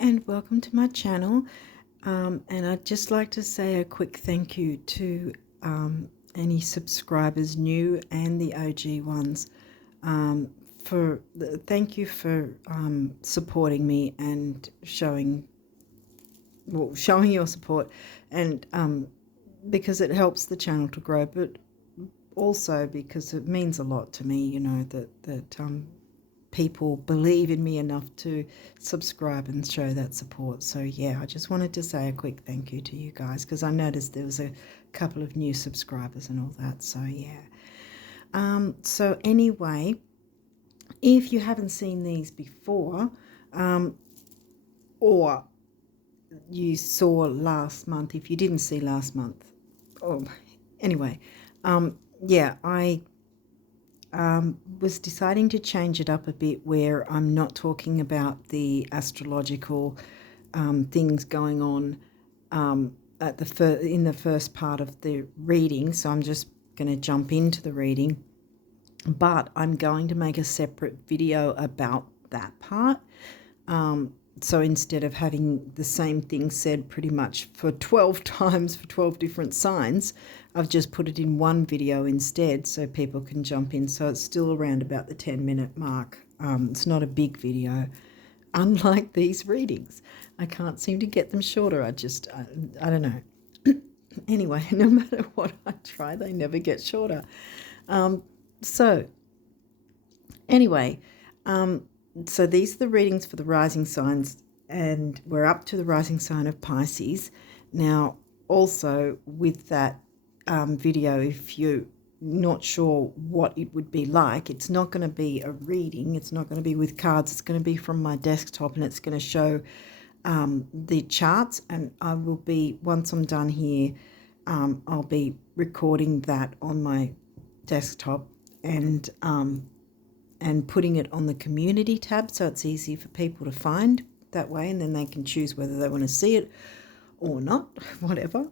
and welcome to my channel, and I'd just like to say a quick thank you to any subscribers, new and the OG ones, thank you for supporting me and showing your support, and because it helps the channel to grow, but also because it means a lot to me, you know, that people believe in me enough to subscribe and show that support. So yeah, I just wanted to say a quick thank you to you guys, because I noticed there was a couple of new subscribers and all that. So yeah. So anyway, if you haven't seen these before, or you saw last month, if you didn't see last month, anyway, yeah, I was deciding to change it up a bit, where I'm not talking about the astrological things going on in the first part of the reading. So I'm just going to jump into the reading, but I'm going to make a separate video about that part. So instead of having the same thing said pretty much for 12 times for 12 different signs, I've just put it in one video instead so people can jump in. So it's still around about the 10-minute mark. It's not a big video, unlike these readings. I can't seem to get them shorter. I don't know. Anyway, no matter what I try, they never get shorter. So these are the readings for the rising signs, and we're up to the rising sign of Pisces. Now, also with that video, if you're not sure what it would be like, it's not going to be a reading. It's not going to be with cards. It's going to be from my desktop, and it's going to show the charts. And I will be, once I'm done here, I'll be recording that on my desktop and putting it on the community tab, so it's easy for people to find that way, and then they can choose whether they want to see it or not, whatever.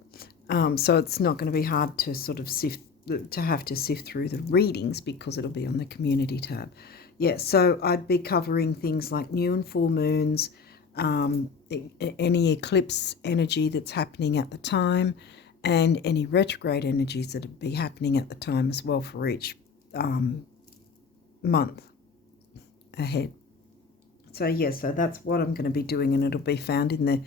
So it's not going to be hard to sort of sift through the readings, because it'll be on the community tab. Yeah, so I'd be covering things like new and full moons, any eclipse energy that's happening at the time, and any retrograde energies that would be happening at the time as well for each month ahead. So yeah, so that's what I'm going to be doing, and it'll be found in the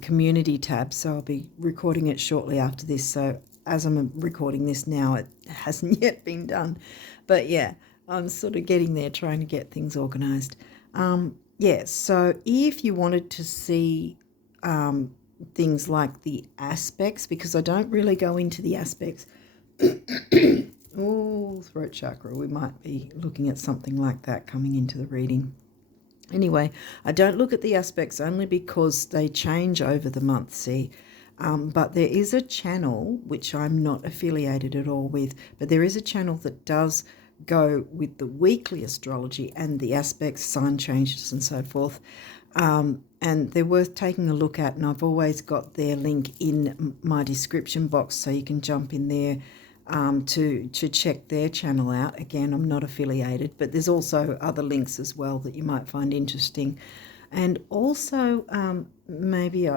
community tab. So I'll be recording it shortly after this. So as I'm recording this now, it hasn't yet been done, but yeah, I'm sort of getting there, trying to get things organized. Yeah, so if you wanted to see things like the aspects, because I don't really go into the aspects. Oh, throat chakra, we might be looking at something like that coming into the reading. Anyway, I don't look at the aspects only because they change over the month, see. But there is a channel, which I'm not affiliated at all with, but there is a channel that does go with the weekly astrology and the aspects, sign changes and so forth. And they're worth taking a look at, and I've always got their link in my description box, so you can jump in there to check their channel out. Again, I'm not affiliated, but there's also other links as well that you might find interesting. And also maybe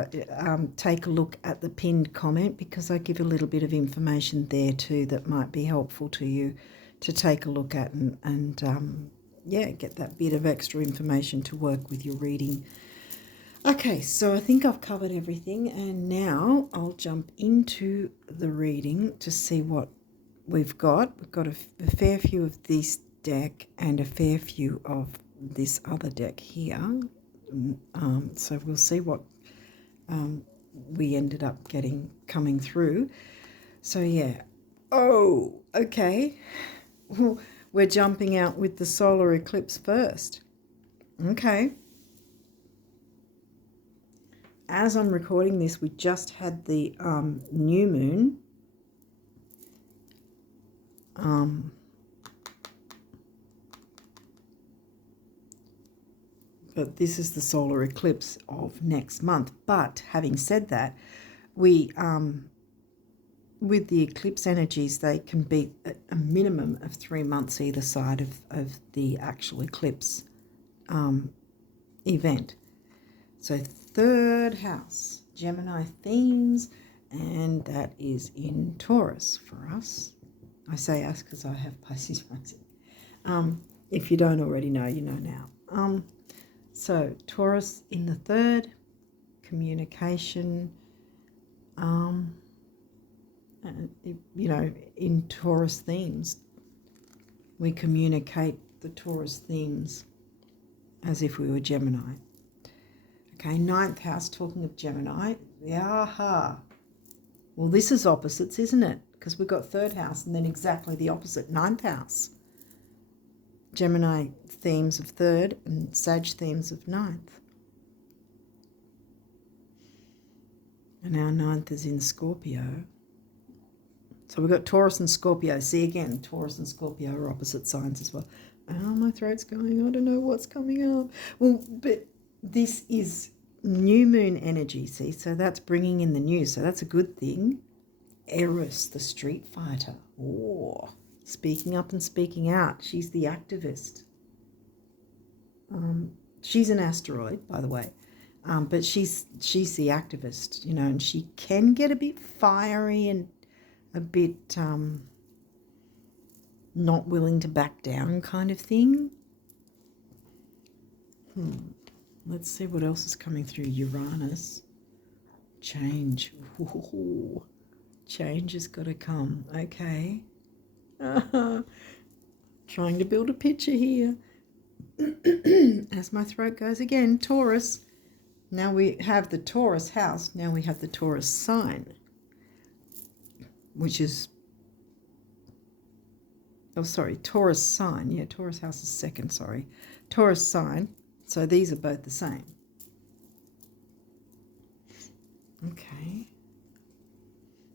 take a look at the pinned comment, because I give a little bit of information there too that might be helpful to you to take a look at, and yeah, get that bit of extra information to work with your reading. Okay, so I think I've covered everything, and now I'll jump into the reading to see what we've got. We've got a fair few of this deck and a fair few of this other deck here. So we'll see what we ended up coming through. So yeah. Oh, okay. We're jumping out with the solar eclipse first. Okay. As I'm recording this, we just had the new moon. But this is the solar eclipse of next month. But having said that, we with the eclipse energies, they can be a minimum of 3 months either side of the actual eclipse event. So third house, Gemini themes, and that is in Taurus for us. I say us because I have Pisces rising. If you don't already know, you know now. So Taurus in the third, communication, in Taurus themes, we communicate the Taurus themes as if we were Gemini. Okay, ninth house, talking of Gemini. Yaha. Well, this is opposites, isn't it? Because we've got third house and then exactly the opposite, ninth house. Gemini themes of third and Sag themes of ninth. And our ninth is in Scorpio. So we've got Taurus and Scorpio. See, again, Taurus and Scorpio are opposite signs as well. Oh, my throat's going. I don't know what's coming up. Well, but this is new moon energy, see? So that's bringing in the new. So that's a good thing. Eris, the street fighter. Oh, speaking up and speaking out. She's the activist. She's an asteroid, by the way. But she's the activist, and she can get a bit fiery and a bit not willing to back down kind of thing. Let's see what else is coming through. Uranus. Change. Ooh, change has got to come. Okay. Trying to build a picture here. As my throat goes again, Taurus. Now we have the Taurus house. Now we have the Taurus sign, which is, Taurus sign. Yeah, Taurus house is second, sorry. Taurus sign. So these are both the same. Okay.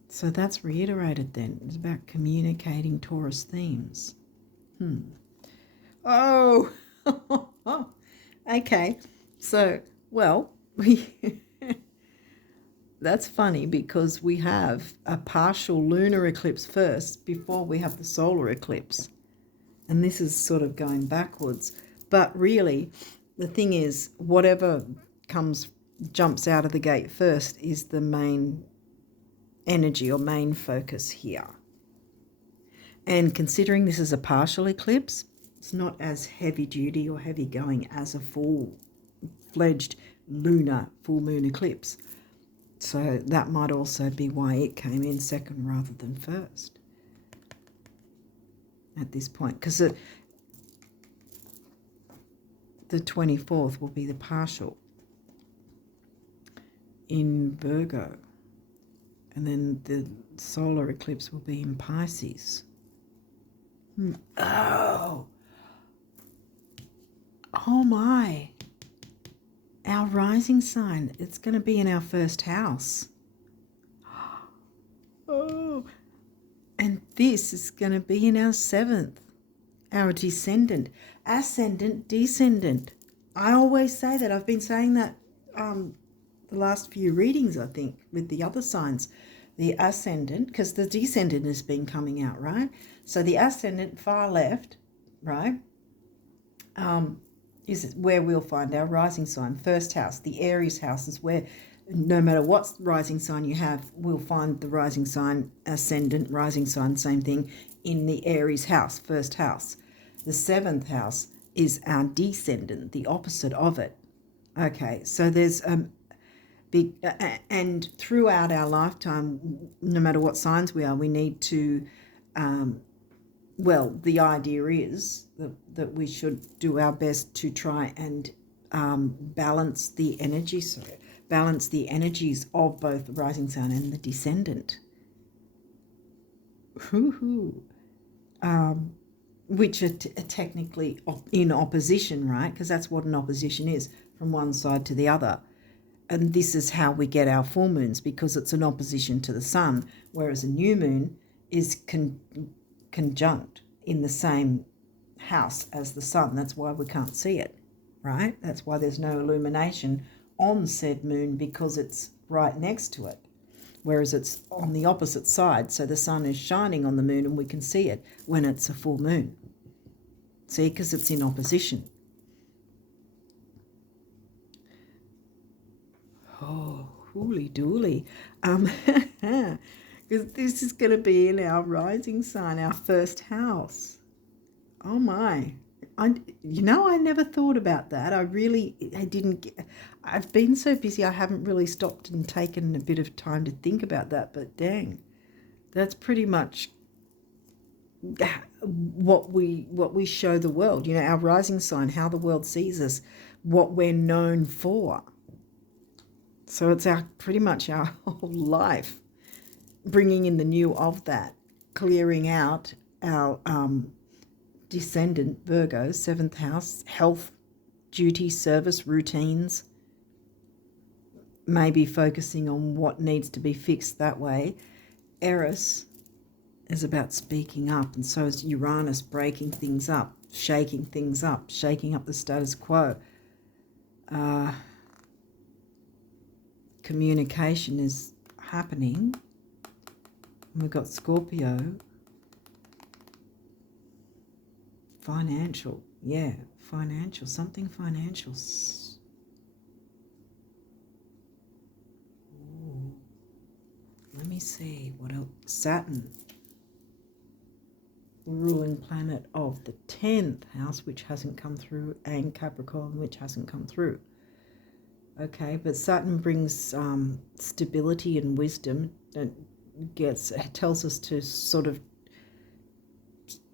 So that's reiterated then. It's about communicating Taurus themes. Oh, okay. So, well, that's funny because we have a partial lunar eclipse first before we have the solar eclipse. And this is sort of going backwards. But really, the thing is, whatever jumps out of the gate first is the main energy or main focus here. And considering this is a partial eclipse, it's not as heavy duty or heavy going as a full-fledged lunar full moon eclipse. So that might also be why it came in second rather than first at this point. Because the 24th will be the partial in Virgo. And then the solar eclipse will be in Pisces. Oh my. Our rising sign, it's going to be in our first house. Oh. And this is going to be in our seventh. Our descendant. Ascendant, descendant. I always say that. I've been saying that the last few readings, I think, with the other signs. The ascendant, because the descendant has been coming out, right? So the ascendant, far left, right, is where we'll find our rising sign. First house, the Aries house, is where no matter what rising sign you have, we'll find the rising sign, ascendant, rising sign, same thing, in the Aries house, first house. The seventh house is our descendant, the opposite of it. Okay, so there's and throughout our lifetime, no matter what signs we are, we need to, the idea is that we should do our best to try and balance the energies of both the rising sun and the descendant. Which are technically in opposition, right? Because that's what an opposition is, from one side to the other. And this is how we get our full moons, because it's an opposition to the sun, whereas a new moon is conjunct in the same house as the sun. That's why we can't see it, right? That's why there's no illumination on said moon, because it's right next to it, whereas it's on the opposite side. So the sun is shining on the moon and we can see it when it's a full moon. See, because it's in opposition. Cooly dooly. Because this is going to be in our rising sign, our first house. Oh my. I never thought about that. I didn't. I've been so busy, I haven't really stopped and taken a bit of time to think about that. But dang, that's pretty much what we show the world. Our rising sign, how the world sees us, what we're known for. So it's pretty much our whole life, bringing in the new of that, clearing out our descendant, Virgo, 7th house, health, duty, service, routines, maybe focusing on what needs to be fixed that way. Eris is about speaking up, and so is Uranus, breaking things up, shaking up the status quo. Communication is happening. We've got Scorpio. Financial, financial, something financial. Ooh. Let me see what else. Saturn, ruling planet of the 10th house, which hasn't come through, and Capricorn, which hasn't come through. Okay, but Saturn brings stability and wisdom. It tells us to sort of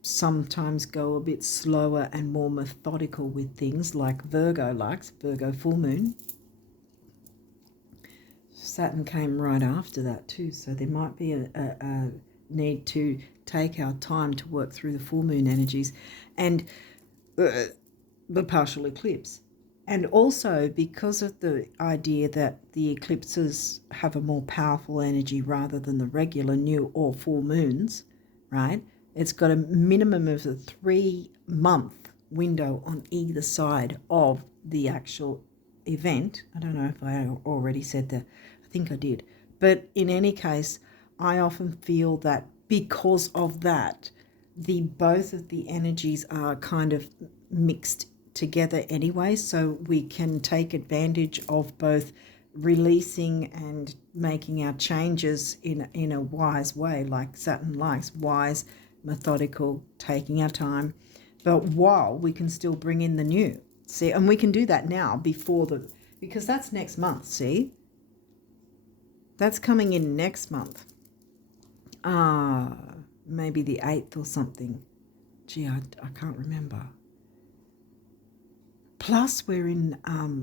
sometimes go a bit slower and more methodical with things, like Virgo likes, Virgo full moon. Saturn came right after that too, so there might be a need to take our time to work through the full moon energies and the partial eclipse. And also because of the idea that the eclipses have a more powerful energy rather than the regular new or full moons, right? It's got a minimum of a 3-month window on either side of the actual event. I don't know if I already said that. I think I did. But in any case, I often feel that because of that, both of the energies are kind of mixed together anyway, so we can take advantage of both releasing and making our changes in a wise way, like Saturn likes, wise, methodical, taking our time, but while we can still bring in the new. See, and we can do that now because that's next month, see? That's coming in next month. Maybe the 8th or something. Gee, I can't remember. Plus, we're in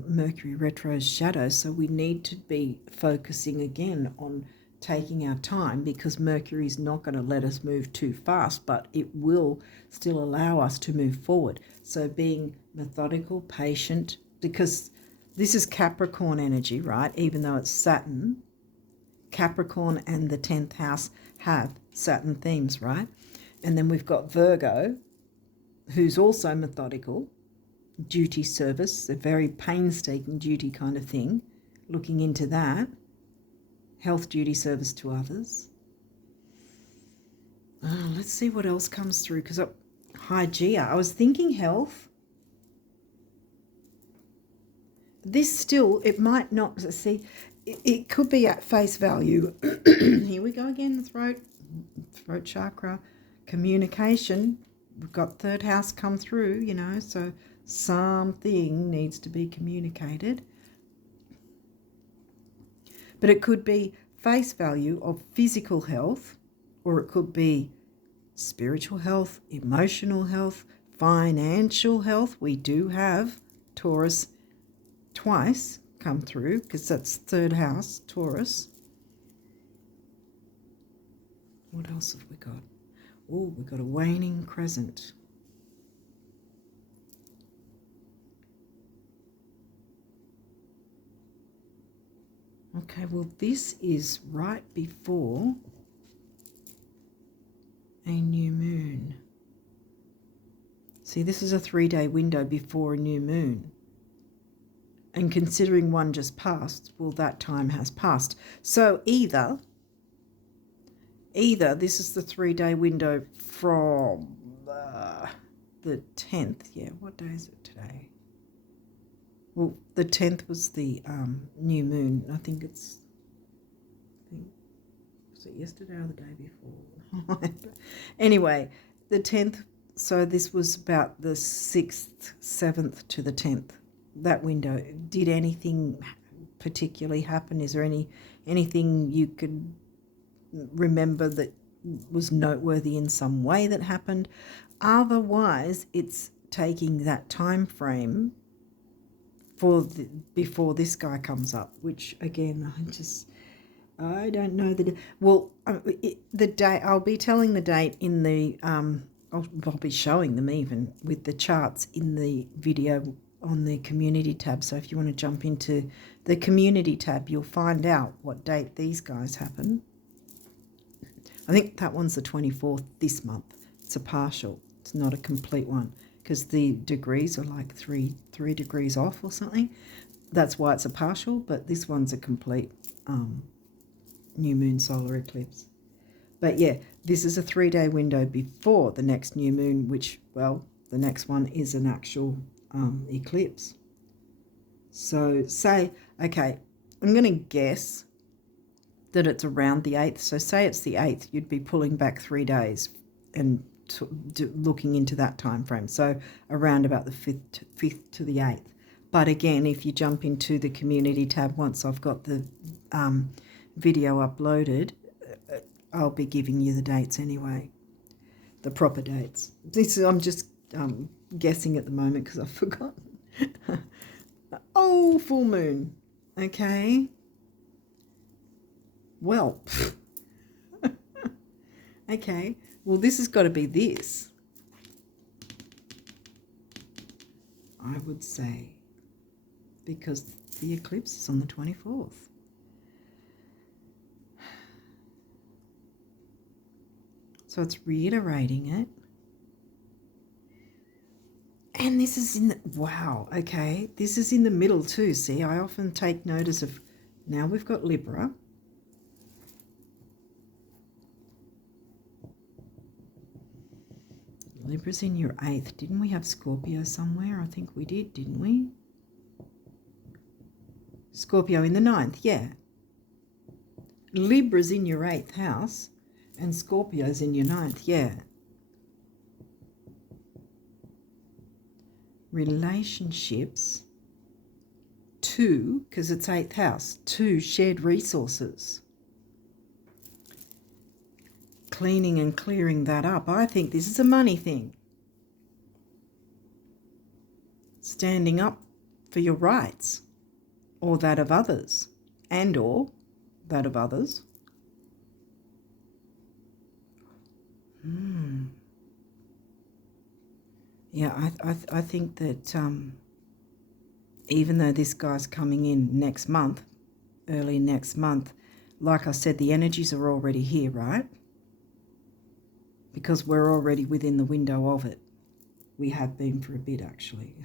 Mercury retro's shadow, so we need to be focusing again on taking our time, because Mercury is not going to let us move too fast, but it will still allow us to move forward. So being methodical, patient, because this is Capricorn energy, right? Even though it's Saturn, Capricorn and the 10th house have Saturn themes, right? And then we've got Virgo, who's also methodical, duty, service, a very painstaking duty kind of thing, looking into that, health, duty, service to others. Let's see what else comes through, because Hygeia, I was thinking health. This still, it might not, see, it could be at face value. Here we go again, throat chakra, communication. We've got 3rd house come through, so something needs to be communicated. But it could be face value of physical health, or it could be spiritual health, emotional health, financial health. We do have Taurus twice come through, because that's 3rd house, Taurus. What else have we got? Oh, we've got a waning crescent. Okay, well, this is right before a new moon. See, this is a 3-day window before a new moon. And considering one just passed, well, that time has passed. So either this is the 3-day window from the 10th. Yeah, what day is it today? Well, the 10th was the new moon. I think it's Was it yesterday or the day before? Anyway, the 10th, so this was about the 6th, 7th to the 10th, that window. Did anything particularly happen? Is there anything you could remember that was noteworthy in some way that happened? Otherwise, it's taking that time frame for before this guy comes up, which again, I don't know the date. I'll be telling the date in the I'll be showing them even with the charts in the video on the community tab. So if you want to jump into the community tab, you'll find out what date these guys happen. I think that one's the 24th this month. It's a partial. It's not a complete one because the degrees are like three degrees off or something. That's why it's a partial, but this one's a complete new moon solar eclipse. But yeah, this is a 3-day window before the next new moon, which, well, the next one is an actual eclipse. So say, okay, I'm going to guess that it's around the 8th. So say it's the 8th, you'd be pulling back 3 days and looking into that time frame. So around about the 5th to the 8th. But again, if you jump into the community tab, once I've got the video uploaded, I'll be giving you the dates anyway, the proper dates. I'm just guessing at the moment because I've forgotten. Oh, full moon. Okay. Well, okay. Well, this has got to be this, I would say, because the eclipse is on the 24th. So it's reiterating it. And this is in the, wow, okay. This is in the middle too. See, I often take notice of, now we've got Libra. Libra's in your 8th. Didn't we have Scorpio somewhere? I think we did, didn't we? Scorpio in the 9th, yeah. Libra's in your 8th house and Scorpio's in your 9th, yeah. Relationships, 2, because it's 8th house, 2, shared resources. Cleaning and clearing that up. I think this is a money thing. Standing up for your rights or that of others and or that of others. Yeah, I think that even though this guy's coming in next month, early next month, like I said, the energies are already here, right? Because we're already within the window of it. We have been for a bit, actually.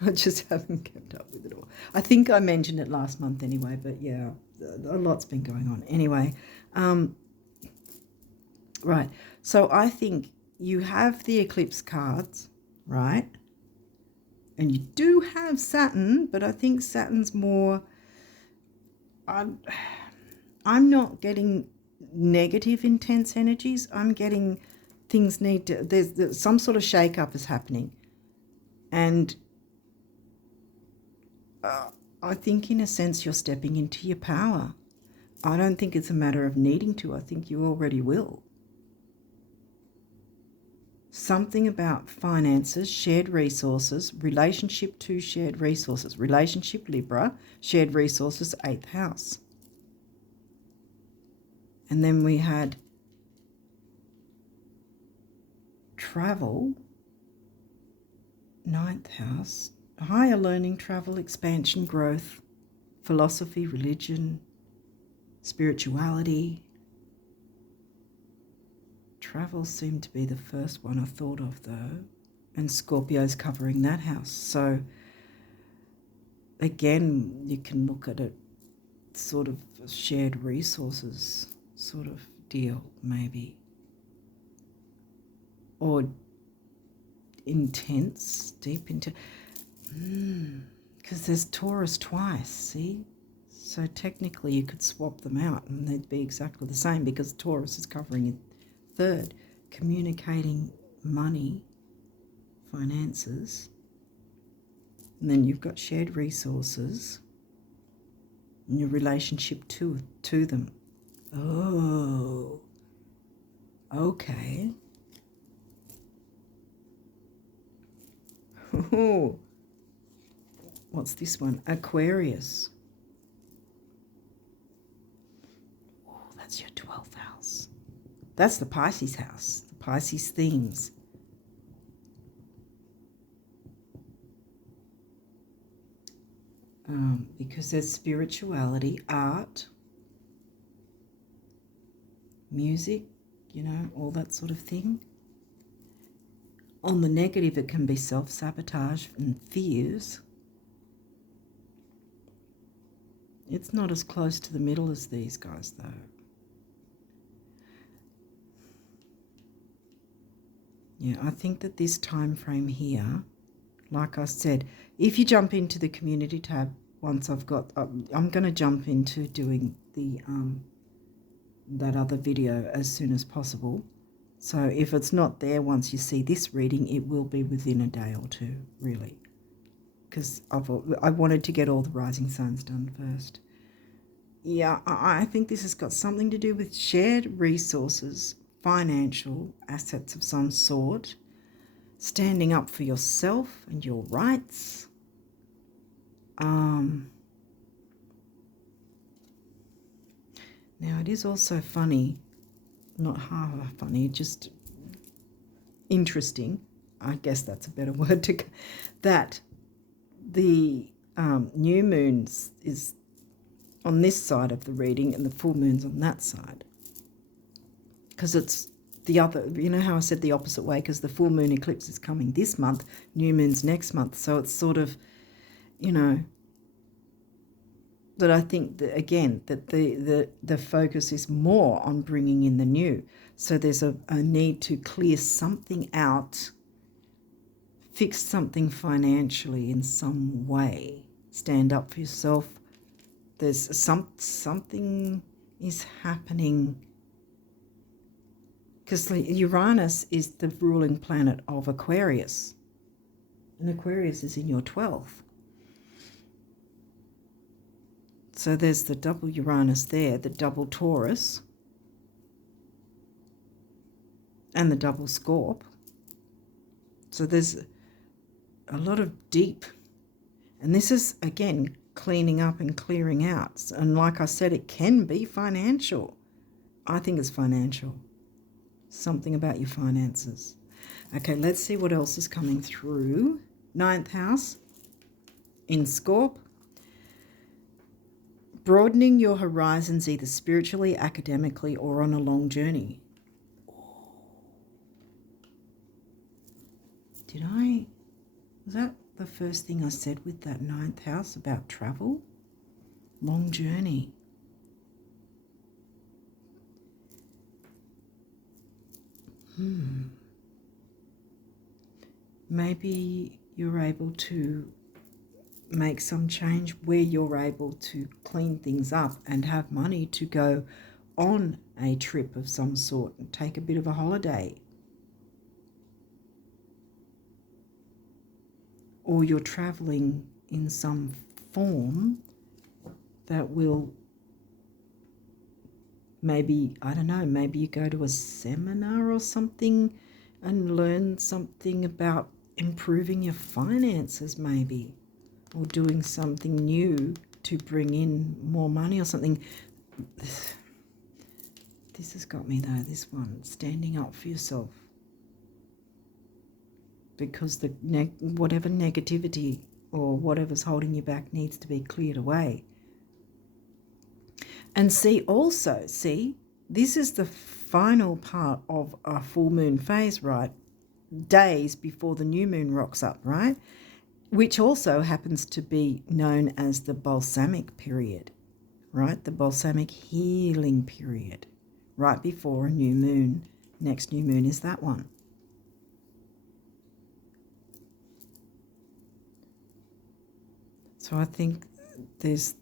I just haven't kept up with it all. I think I mentioned it last month anyway, but yeah, a lot's been going on. Anyway, right. So I think you have the eclipse cards, right? And you do have Saturn, but I think Saturn's more... I'm not getting negative intense energies. I'm getting things need to, there's some sort of shake-up is happening. And I think in a sense you're stepping into your power. I don't think it's a matter of needing to. I think you already will. Something about finances, shared resources, relationship to shared resources, relationship Libra, shared resources 8th house. And then we had travel, 9th house, higher learning, travel, expansion, growth, philosophy, religion, spirituality. Travel seemed to be the first one I thought of though, and Scorpio's covering that house. So again, you can look at it sort of shared resources sort of deal maybe, or intense, deep into, because there's Taurus twice, see? So technically you could swap them out and they'd be exactly the same, because Taurus is covering your third, communicating money, finances. And then you've got shared resources and your relationship to them. Oh, okay. Oh, what's this one? Aquarius. Oh, that's your 12th house. That's the Pisces house, the Pisces themes. Because there's spirituality, art, music, you know, all that sort of thing. On the negative, it can be self-sabotage and fears. It's not as close to the middle as these guys, though. Yeah, I think that this time frame here, like I said, if you jump into the community tab, once I've got, I'm going to jump into doing the that other video as soon as possible. So if it's not there once you see this reading, it will be within a day or two, really, because I wanted to get all the rising signs done first. Yeah, I think this has got something to do with shared resources, financial assets of some sort, standing up for yourself and your rights. Now, it is also funny, not half funny, just interesting, I guess that's a better word, that the new moons is on this side of the reading and the full moon's on that side. Because it's the other, you know how I said the opposite way, because the full moon eclipse is coming this month, new moon's next month. So it's sort of, you know, that I think that, again, that the focus is more on bringing in the new. So there's a need to clear something out, fix something financially in some way, stand up for yourself. There's something is happening, because Uranus is the ruling planet of Aquarius, and Aquarius is in your 12th. So there's the double Uranus there, the double Taurus, and the double Scorp. So there's a lot of deep, and this is, again, cleaning up and clearing out. And like I said, it can be financial. I think it's financial. Something about your finances. Okay, let's see what else is coming through. 9th house in Scorp. Broadening your horizons either spiritually, academically, or on a long journey. Was that the first thing I said with that 9th house about travel? Long journey. Maybe you're able to make some change where you're able to clean things up and have money to go on a trip of some sort and take a bit of a holiday. Or you're traveling in some form that will, maybe, I don't know, maybe you go to a seminar or something and learn something about improving your finances, maybe, or doing something new to bring in more money or something. This has got me though, this one, standing up for yourself. Because the whatever negativity or whatever's holding you back needs to be cleared away. And see, this is the final part of a full moon phase, right? Days before the new moon rocks up, right? Which also happens to be known as the balsamic period, right? The balsamic healing period, right before a new moon. Next new moon is that one. So I think there's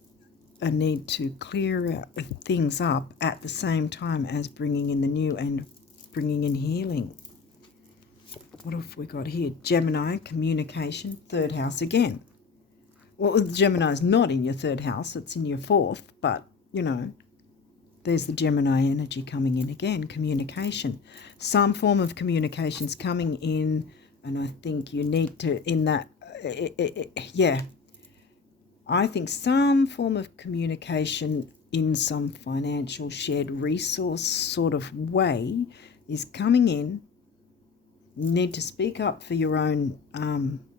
a need to clear things up at the same time as bringing in the new and bringing in healing. What have we got here? Gemini, communication, third house again. Well, Gemini is not in your third house, it's in your fourth, but, you know, there's the Gemini energy coming in again, communication. Some form of communication's coming in, and I think you need to, in that, yeah, I think some form of communication in some financial shared resource sort of way is coming in. You need to speak up for your own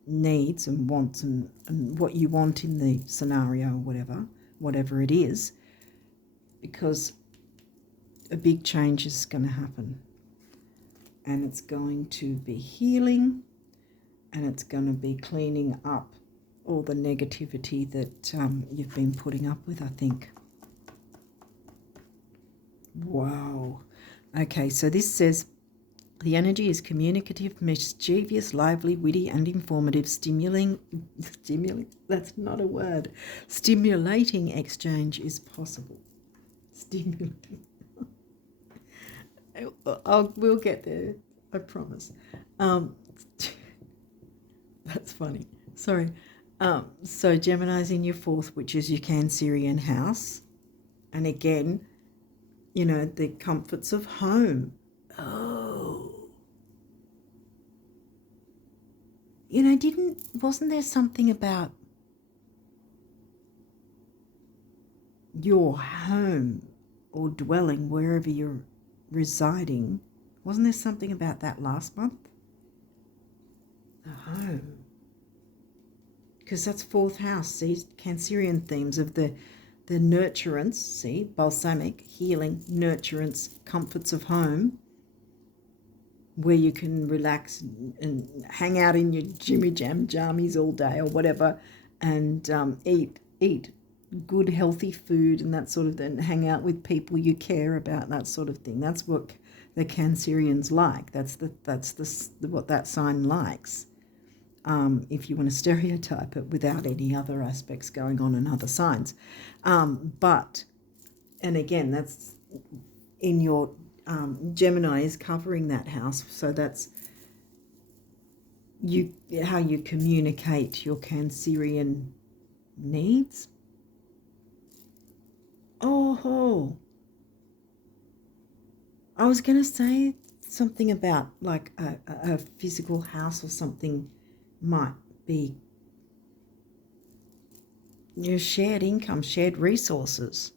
needs and wants and what you want in the scenario, whatever it is, because a big change is going to happen, and it's going to be healing, and it's going to be cleaning up all the negativity that you've been putting up with, I think. Wow. Okay, so this says the energy is communicative, mischievous, lively, witty, and informative, stimulating, that's not a word. Stimulating exchange is possible. Stimulating. We'll get there, I promise. That's funny. Sorry. So Gemini's in your fourth, which is your Cancerian house. And again, you know, the comforts of home. Oh. You know, wasn't there something about your home or dwelling, wherever you're residing? Wasn't there something about that last month? The home. Because that's fourth house, see, Cancerian themes of the nurturance, see, balsamic, healing, nurturance, comforts of home, where you can relax and hang out in your jimmy jam jammies all day or whatever, and eat good healthy food and that sort of thing, hang out with people you care about, that sort of thing. That's what the Cancerians like. That's what that sign likes. If you want to stereotype it without any other aspects going on in other signs. But, and again, that's in your Gemini is covering that house. So that's how you communicate your Cancerian needs. Oh, I was going to say something about like a physical house or something might be your shared income, shared resources.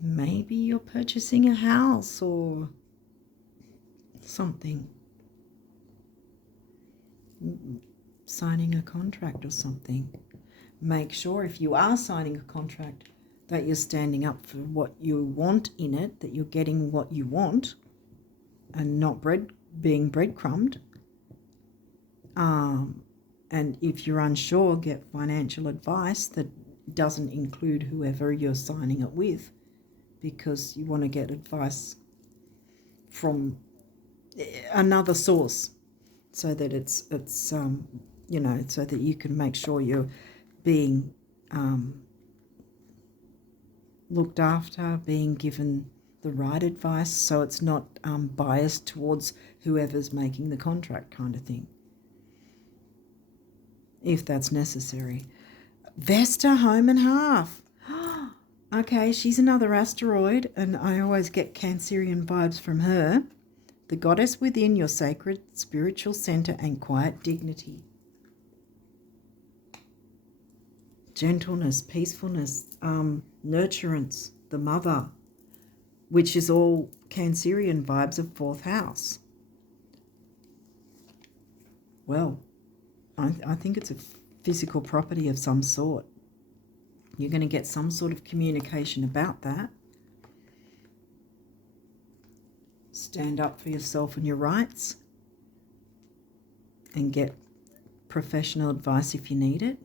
Maybe you're purchasing a house or something, signing a contract or something. Make sure if you are signing a contract that you're standing up for what you want in it, that you're getting what you want and not being breadcrumbed. And if you're unsure, get financial advice that doesn't include whoever you're signing it with, because you want to get advice from another source so that it's you know, so that you can make sure you're being looked after, being given the right advice, so it's not biased towards whoever's making the contract kind of thing, if that's necessary. Vesta, home and half. Okay, she's another asteroid, and I always get Cancerian vibes from her. The goddess within, your sacred spiritual center and quiet dignity. Gentleness, peacefulness, nurturance, the mother, which is all Cancerian vibes of fourth house. Well, I think it's a physical property of some sort. You're going to get some sort of communication about that. Stand up for yourself and your rights and get professional advice if you need it.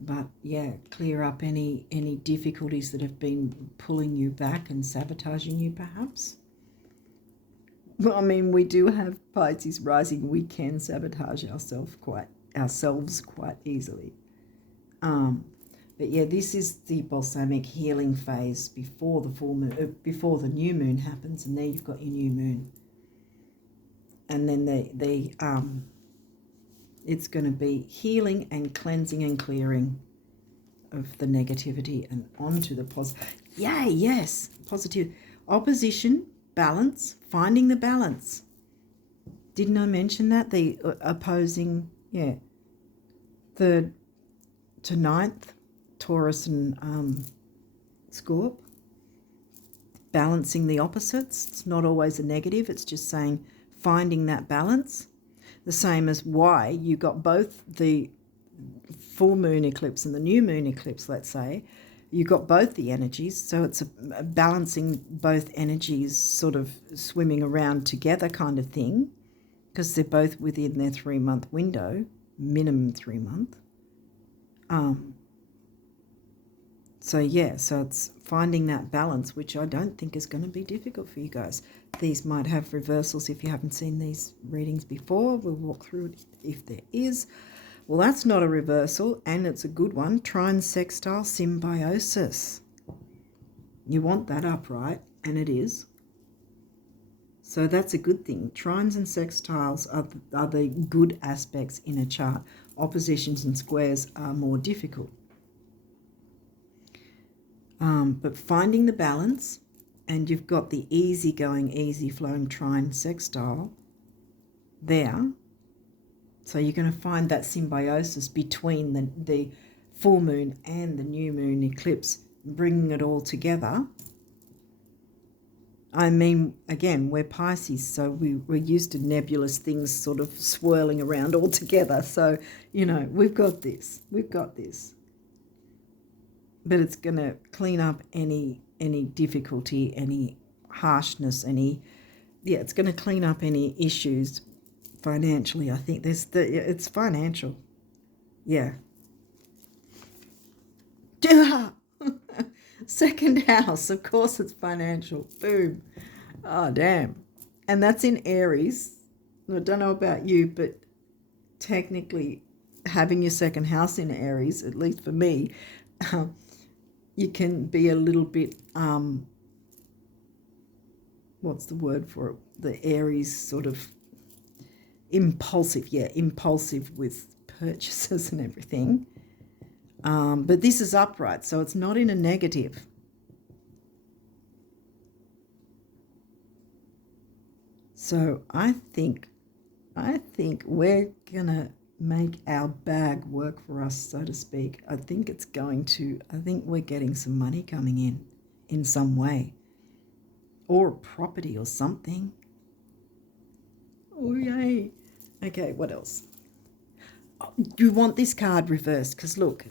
But yeah, clear up any difficulties that have been pulling you back and sabotaging you perhaps. I mean, we do have Pisces rising. We can sabotage ourselves quite easily. But yeah, this is the balsamic healing phase before the full moon, before the new moon happens, and there you've got your new moon. And then it's going to be healing and cleansing and clearing of the negativity and onto the positive. Yay, yes, positive. Opposition, balance, finding the balance. Didn't I mention that? The opposing, yeah, third to ninth, Taurus and Scorp. Balancing the opposites. It's not always a negative. It's just saying finding that balance. The same as why you got both the full moon eclipse and the new moon eclipse, let's say. You got both the energies, so it's a balancing both energies, sort of swimming around together kind of thing, because they're both within their 3-month window, minimum 3 month. So yeah, so it's finding that balance, which I don't think is going to be difficult for you guys. These might have reversals if you haven't seen these readings before. We'll walk through it if there is. Well, that's not a reversal, and it's a good one. Trine sextile symbiosis. You want that upright, and it is. So that's a good thing. Trines and sextiles are the good aspects in a chart. Oppositions and squares are more difficult. But finding the balance, and you've got the easygoing, easy-flowing trine sextile there. So you're going to find that symbiosis between the full moon and the new moon eclipse, bringing it all together. I mean, again, we're Pisces, so we're used to nebulous things sort of swirling around all together. So, you know, we've got this. We've got this. But it's going to clean up any difficulty, any harshness, it's going to clean up any issues financially. I think it's financial. Yeah. Second house, of course it's financial. Boom. Oh, damn. And that's in Aries. I don't know about you, but technically having your second house in Aries, at least for me, you can be a little bit, what's the word for it? The Aries sort of impulsive. Yeah, impulsive with purchases and everything. But this is upright, so it's not in a negative. So I think we're going to make our bag work for us, so to speak. I think we're getting some money coming in some way, or property or something. Oh, yay. Okay, what else? Oh, you want this card reversed, because look,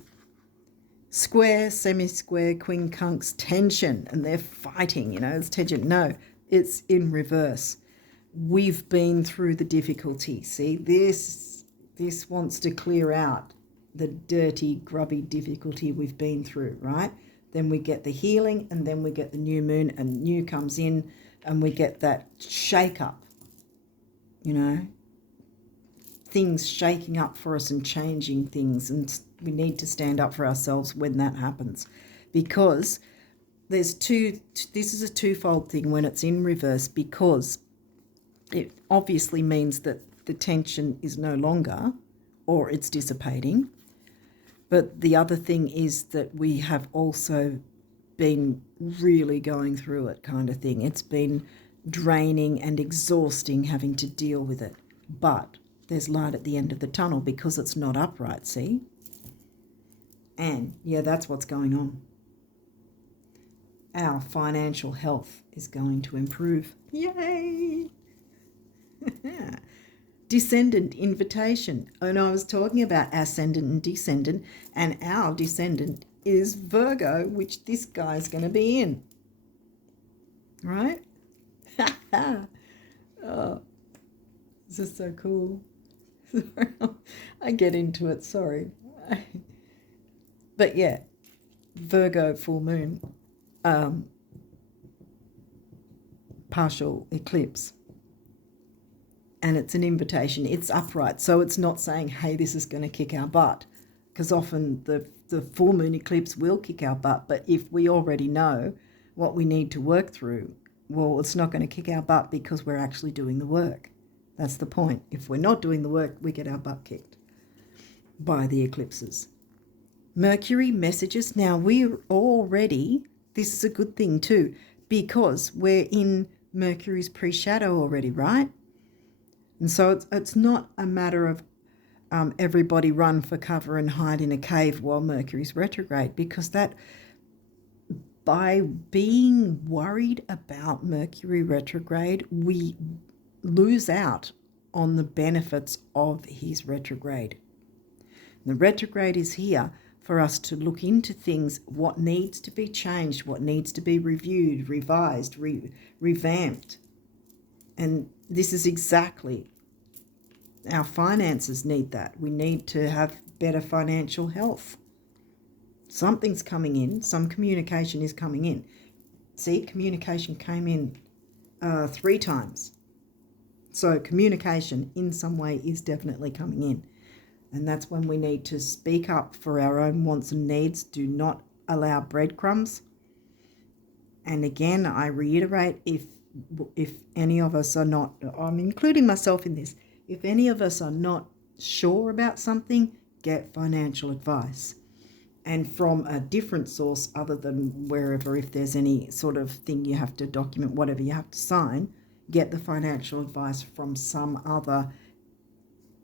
square, semi-square, quincunx, tension, and they're fighting, it's tension. No, it's in reverse. We've been through the difficulty. See, this wants to clear out the dirty, grubby difficulty we've been through, right? Then we get the healing, and then we get the new moon, and new comes in, and we get that shake up, things shaking up for us and changing things, and we need to stand up for ourselves when that happens, because this is a twofold thing when it's in reverse, because it obviously means that the tension is no longer, or it's dissipating. But the other thing is that we have also been really going through it, kind of thing. It's been draining and exhausting having to deal with it. But there's light at the end of the tunnel because it's not upright, see? And yeah, that's what's going on. Our financial health is going to improve. Yay! Descendant invitation. And I was talking about ascendant and descendant, and our descendant is Virgo, which this guy's going to be in. Right? Oh, this is so cool. I get into it, sorry. But yeah, Virgo full moon, partial eclipse. and it's an invitation. It's upright, so it's not saying, hey, this is going to kick our butt, because often the full moon eclipse will kick our butt. But if we already know what we need to work through, well, it's not going to kick our butt because we're actually doing the work. That's the point. If we're not doing the work, we get our butt kicked by the eclipses. Mercury messages. Now, we're already, this is a good thing too, because we're in Mercury's pre-shadow already, right? And so it's not a matter of everybody run for cover and hide in a cave while Mercury's retrograde, because that, by being worried about Mercury retrograde, we lose out on the benefits of his retrograde. The retrograde is here for us to look into things, what needs to be changed, what needs to be reviewed, revised, revamped. And this is exactly, our finances need that. We need to have better financial health. Something's coming in, some communication is coming in. See, communication came in 3 times. So communication in some way is definitely coming in. And that's when we need to speak up for our own wants and needs. Do not allow breadcrumbs. And again, I reiterate, if any of us are not, I'm including myself in this, if any of us are not sure about something, get financial advice. And from a different source other than wherever, if there's any sort of thing you have to document, whatever you have to sign, get the financial advice from some other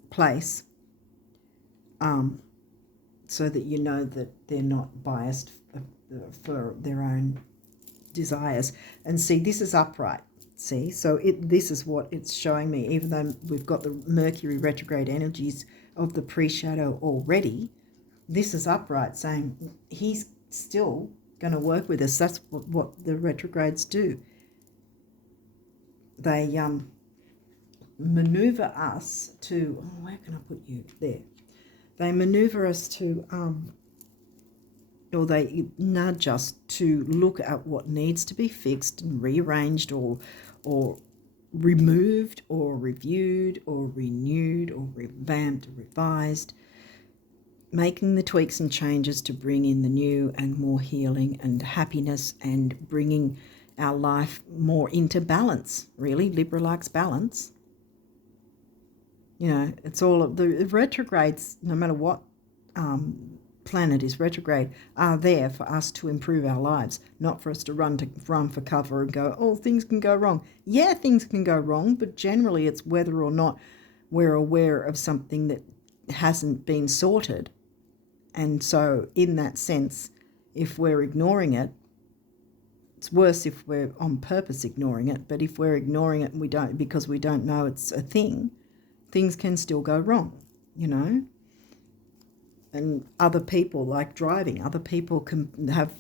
place, so that you know that they're not biased for their own desires. And see, this is upright. See, so this is what it's showing me. Even though we've got the Mercury retrograde energies of the pre-shadow already, this is upright, saying he's still going to work with us. That's what the retrogrades do. They maneuver us to, where can I put you? There. They maneuver us to, or they nudge us to look at what needs to be fixed and rearranged or removed or reviewed or renewed or revamped or revised, making the tweaks and changes to bring in the new and more healing and happiness and bringing our life more into balance, really. Libra likes balance. You know, it's all of the retrogrades, no matter what planet is retrograde, are there for us to improve our lives, not for us to run for cover and go, oh, things can go wrong. Yeah, things can go wrong, but generally it's whether or not we're aware of something that hasn't been sorted. And so in that sense, if we're ignoring it, it's worse if we're on purpose ignoring it, but if we're ignoring it and we don't, because we don't know it's a thing, things can still go wrong, you know. And other people, like driving, other people can have,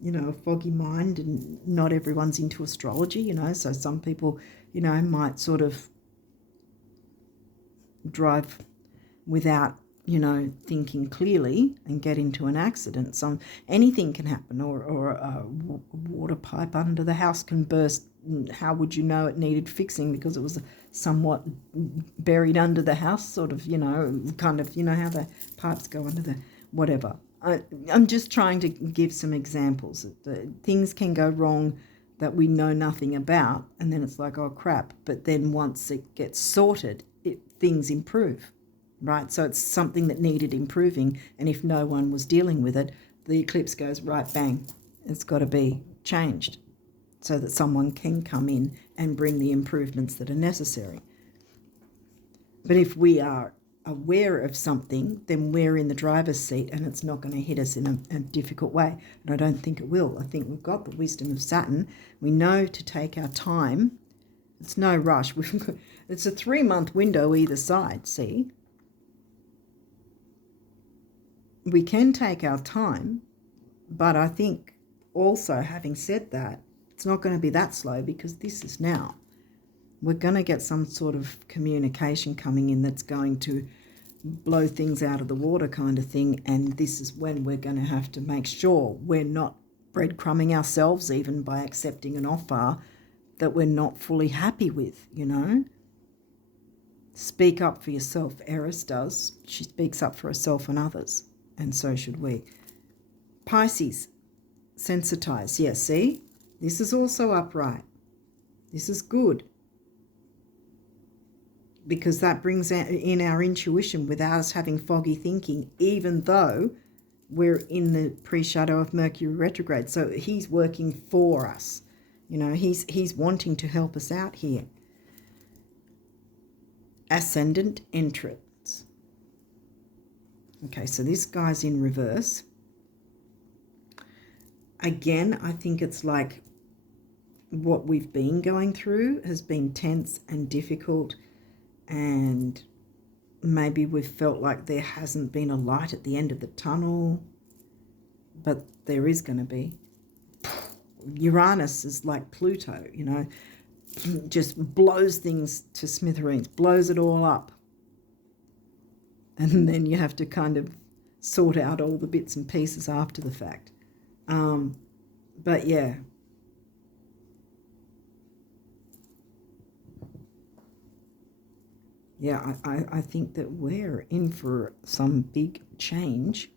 you know, a foggy mind, and not everyone's into astrology, you know. So some people, you know, might sort of drive without, you know, thinking clearly and get into an accident. Anything can happen, or a water pipe under the house can burst. How would you know it needed fixing? Because it was somewhat buried under the house, sort of, you know, kind of, you know how the pipes go under the whatever. I'm just trying to give some examples. Things can go wrong that we know nothing about, and then it's like, oh crap, but then once it gets sorted, things improve, right? So it's something that needed improving, and if no one was dealing with it, the eclipse goes right bang, it's got to be changed so that someone can come in and bring the improvements that are necessary. But if we are aware of something, then we're in the driver's seat, and it's not going to hit us in a difficult way. And I don't think it will. I think we've got the wisdom of Saturn. We know to take our time. It's no rush. It's a 3-month window either side, see? We can take our time, but I think also, having said that, it's not going to be that slow, because this is now. We're going to get some sort of communication coming in that's going to blow things out of the water kind of thing, and this is when we're going to have to make sure we're not breadcrumbing ourselves even by accepting an offer that we're not fully happy with, you know. Speak up for yourself. Eris does. She speaks up for herself and others, and so should we. Pisces, sensitize. Yeah, see? This is also upright. This is good, because that brings in our intuition without us having foggy thinking, even though we're in the pre-shadow of Mercury retrograde. So he's working for us. You know, he's wanting to help us out here. Ascendant entrance. Okay, so this guy's in reverse. Again, I think it's like what we've been going through has been tense and difficult, and maybe we've felt like there hasn't been a light at the end of the tunnel, but there is going to be. Uranus is like Pluto, you know, just blows things to smithereens, blows it all up. And then you have to kind of sort out all the bits and pieces after the fact. But yeah. Yeah, I think that we're in for some big change.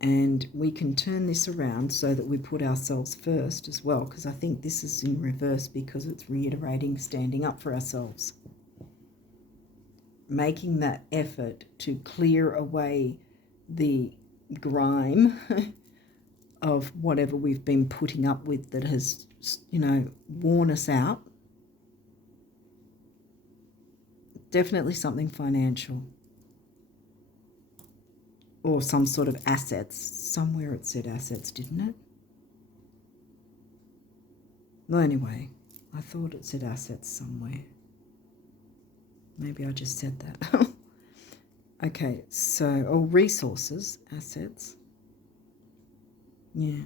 And we can turn this around so that we put ourselves first as well, because I think this is in reverse because it's reiterating standing up for ourselves. Making that effort to clear away the grime of whatever we've been putting up with that has, you know, worn us out. Definitely something financial. Or some sort of assets. Somewhere it said assets, didn't it? Well, anyway, I thought it said assets somewhere. Maybe I just said that. Okay, so, resources, assets. Yeah.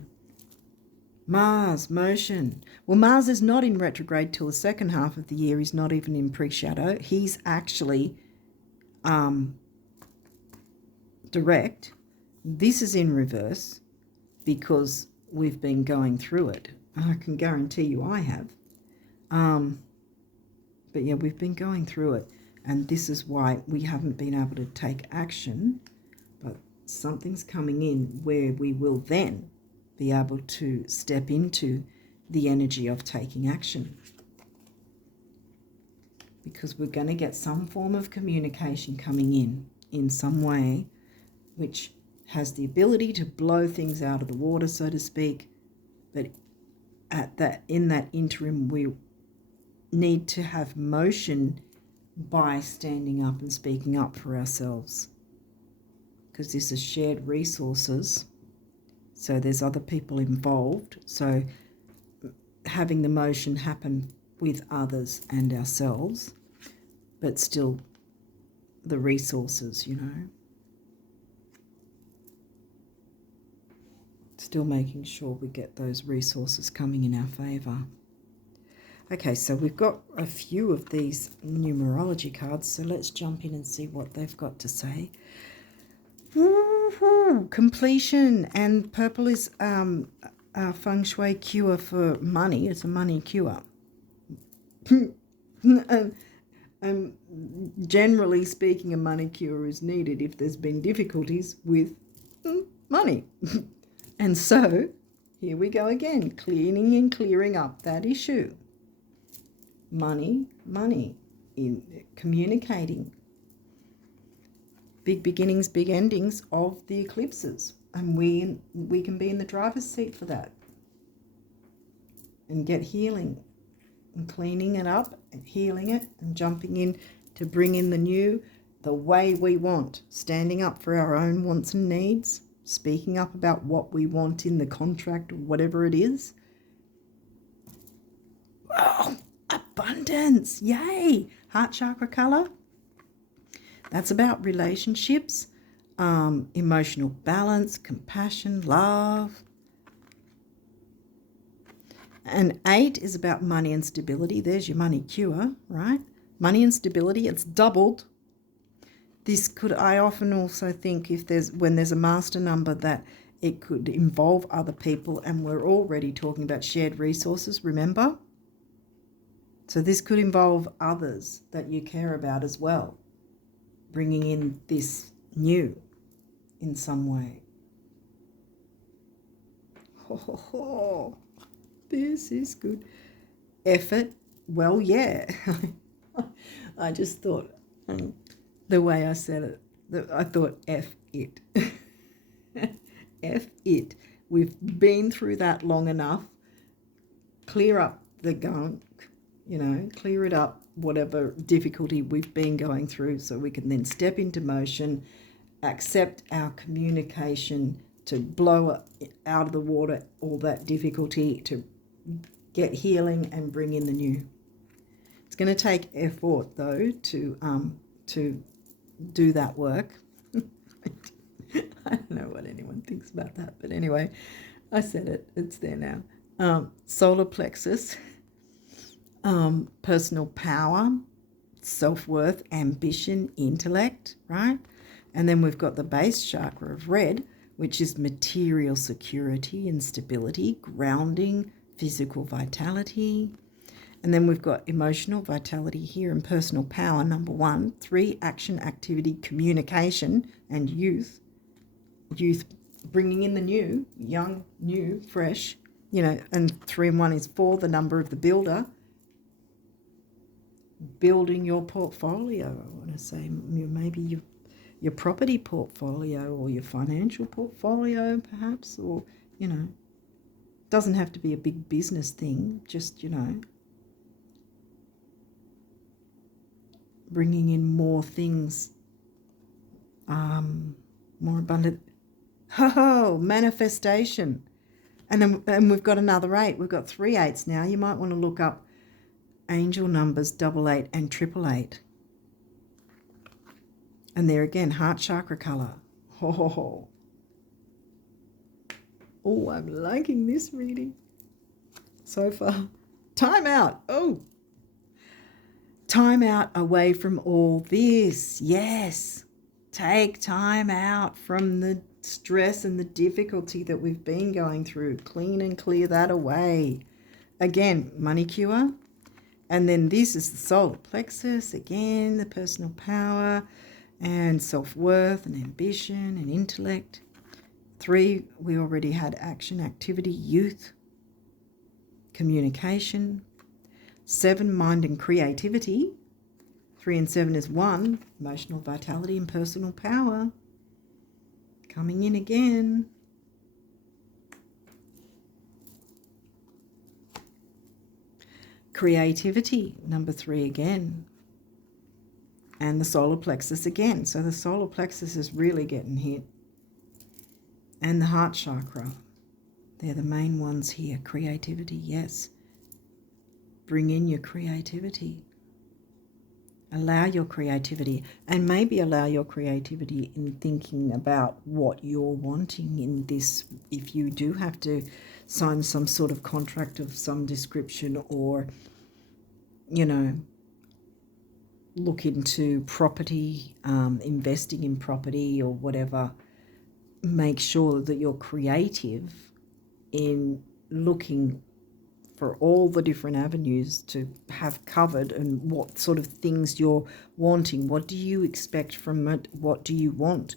Mars, motion. Well, Mars is not in retrograde till the second half of the year. He's not even in pre-shadow. He's actually direct. This is in reverse because we've been going through it. I can guarantee you I have. But yeah, we've been going through it, and this is why we haven't been able to take action, but something's coming in where we will then be able to step into the energy of taking action, because we're going to get some form of communication coming in some way, which has the ability to blow things out of the water, so to speak. But in that interim, we need to have motion by standing up and speaking up for ourselves, because this is shared resources, so there's other people involved. So having the motion happen with others and ourselves, but still the resources, you know. Still making sure we get those resources coming in our favour. Okay, so we've got a few of these numerology cards, so let's jump in and see what they've got to say. Woo-hoo, completion, and purple is a feng shui cure for money. It's a money cure. And generally speaking, a money cure is needed if there's been difficulties with money. And so here we go again, cleaning and clearing up that issue. Money, in communicating. Big beginnings, big endings of the eclipses. And we can be in the driver's seat for that. And get healing and cleaning it up and healing it and jumping in to bring in the new, the way we want. Standing up for our own wants and needs. Speaking up about what we want in the contract or whatever it is. Oh, abundance. Yay. Heart chakra color. That's about relationships, emotional balance, compassion, love. And 8 is about money and stability. There's your money cure, right? Money and stability, it's doubled. This could, I often also think when there's a master number, that it could involve other people, and we're already talking about shared resources, remember? So this could involve others that you care about as well, bringing in this new in some way. Oh, this is good. Effort, well, yeah. I just thought, the way I said it, I thought F it. F it. We've been through that long enough. Clear up the gunk, clear it up, whatever difficulty we've been going through, so we can then step into motion, accept our communication to blow out of the water all that difficulty, to get healing and bring in the new. It's going to take effort, though, to do that work. I don't know what anyone thinks about that, but anyway, I said it. It's there now. Solar plexus, personal power, self-worth, ambition, intellect, right? And then we've got the base chakra of red, which is material security and stability, grounding, physical vitality. And then we've got emotional vitality here and personal power, number 1. 3, action, activity, communication, and youth. Youth bringing in the new, young, new, fresh, and 3 and 1 is 4, the number of the builder. Building your portfolio, I want to say, maybe your property portfolio or your financial portfolio perhaps, or, doesn't have to be a big business thing, just, bringing in more things, more abundant. Manifestation. And we've got another 8. We've got 3 8s now. You might want to look up angel numbers 88 and 888. And there again, heart chakra color. Oh, I'm liking this reading so far. Time out. Time out away from all this. Yes. Take time out from the stress and the difficulty that we've been going through. Clean and clear that away. Again, money cure. And then this is the solar plexus. Again, the personal power and self-worth and ambition and intellect. 3, we already had action, activity, youth, communication. 7, mind and creativity. 3 and 7 is 1, emotional vitality and personal power. Coming in again. Creativity, number 3 again. And the solar plexus again. So the solar plexus is really getting hit. And the heart chakra. They're the main ones here. Creativity, yes. Bring in your creativity. Allow your creativity. And maybe allow your creativity in thinking about what you're wanting in this. If you do have to sign some sort of contract of some description, or, look into property, investing in property or whatever, make sure that you're creative in looking for all the different avenues to have covered, and what sort of things you're wanting. What do you expect from it? What do you want?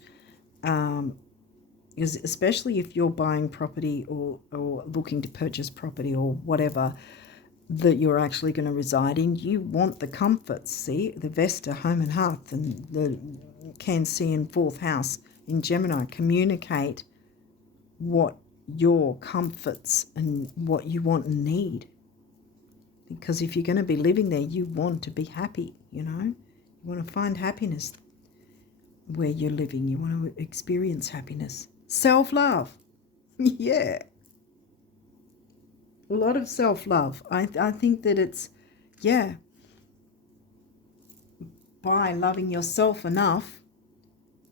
Because especially if you're buying property or looking to purchase property or whatever that you're actually going to reside in, you want the comforts. See, the Vesta, home and hearth, and the Cancerian 4th house in Gemini communicate what your comforts and what you want and need. Because if you're going to be living there, you want to be happy, you want to find happiness where you're living. You want to experience happiness. Self-love. Yeah. A lot of self-love. I think that it's, by loving yourself enough